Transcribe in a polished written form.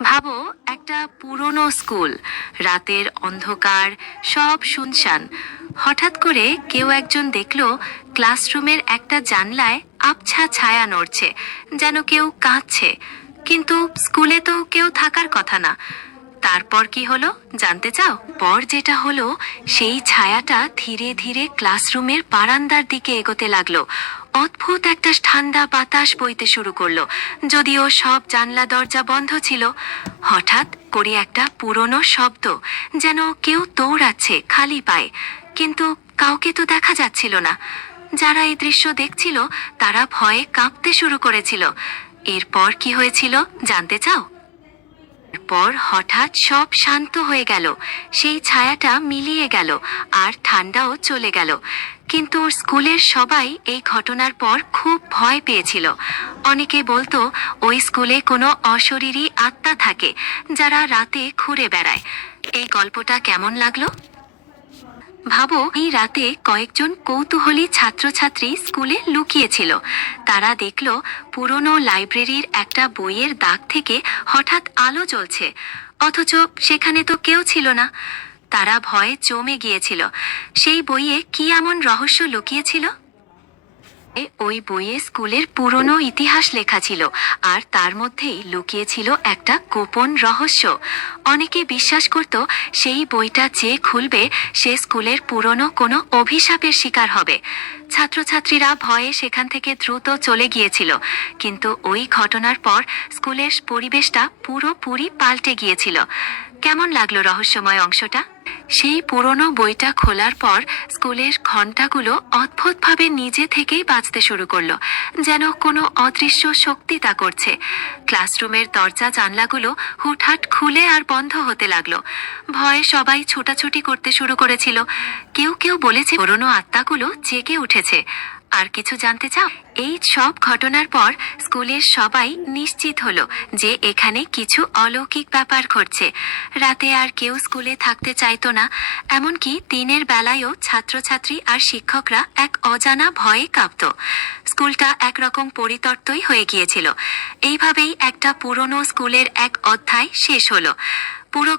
ভাবো, একটা পুরনো স্কুল, রাতের অন্ধকার, সব শুনশান। হঠাৎ করে কেউ একজন দেখলো ক্লাসরুমের একটা জানলায় আবছা ছায়া নড়ছে, যেন কেউ কাঁদছে। কিন্তু স্কুলে তো কেউ থাকার কথা না। তারপর কি হলো জানতে চাও? পর যেটা হলো, সেই ছায়াটা ধীরে ধীরে ক্লাসরুমের বারান্দার দিকে এগোতে লাগলো। অদ্ভুত একটা ঠান্ডা বাতাস বইতে শুরু করলো, যদিও সব জানলা দরজা বন্ধ ছিল। হঠাৎ করে একটা পুরনো শব্দ, যেন কেউ দৌড়াচ্ছে খালি পায়ে, কিন্তু কাউকে তো দেখা যাচ্ছিল না। যারা এই দৃশ্য দেখছিল তারা ভয়ে কাঁপতে শুরু করেছিল। এরপর কি হয়েছিল জানতে চাও? পর হঠাৎ সব শান্ত হয়ে গেল, সেই ছায়াটা মিলিয়ে গেল, আর ঠান্ডাও চলে গেল। কিন্তু ওর স্কুলের সবাই এই ঘটনার পর খুব ভয় পেয়েছিল। অনেকে বলতো ওই স্কুলে কোনো অশরীরী আত্মা থাকে, যারা রাতে ঘুরে বেড়ায়। এই গল্পটা কেমন লাগলো? ভাবো, এই রাতে কয়েকজন কৌতূহলী ছাত্রছাত্রী স্কুলে লুকিয়েছিল। তারা দেখলো পুরনো লাইব্রেরির একটা বইয়ের দাগ থেকে হঠাৎ আলো জ্বলছে, অথচ সেখানে তো কেউ ছিল না। তারা ভয়ে জমে গিয়েছিল। সেই বইয়ে কি এমন রহস্য লুকিয়েছিল? ওই বইয়ে স্কুলের পুরনো ইতিহাস লেখা ছিল, আর তার মধ্যেই লুকিয়ে ছিল একটা গোপন রহস্য। অনেকে বিশ্বাস করত সেই বইটা যে খুলবে সে স্কুলের পুরনো কোনো অভিশাপের শিকার হবে। ছাত্রছাত্রীরা ভয়ে সেখান থেকে দ্রুত চলে গিয়েছিল। কিন্তু ওই ঘটনার পর স্কুলের পরিবেশটা পুরোপুরি পাল্টে গিয়েছিল। কেমন লাগলো রহস্যময় অংশটা? সেই পুরনো বইটা খোলার পর স্কুলের ঘন্টাগুলো অদ্ভুতভাবে নিজে থেকেই বাজতে শুরু করলো, যেন কোনো অদৃশ্য শক্তি তা করছে। ক্লাসরুমের দরজা জানলাগুলো হুটহাট খুলে আর বন্ধ হতে লাগলো। ভয়ে সবাই ছোটাছুটি করতে শুরু করেছিল। কেউ কেউ বলেছে পুরনো আত্মাগুলো জেগে উঠেছে। আর কিছু জানতে চাও? এই সব ঘটনার পর স্কুলের সবাই নিশ্চিত হলো যে এখানে কিছু অলৌকিক ব্যাপার ঘটছে। রাতে আর কেউ স্কুলে থাকতে চাইতো না। এমনকি দিনের বেলায়ও ছাত্রছাত্রী আর শিক্ষকরা এক অজানা ভয়ে কাঁপত। স্কুলটা একরকম পরিত্যক্তই হয়ে গিয়েছিল। এইভাবেই একটা পুরনো স্কুলের এক অধ্যায় শেষ হলো। পুরো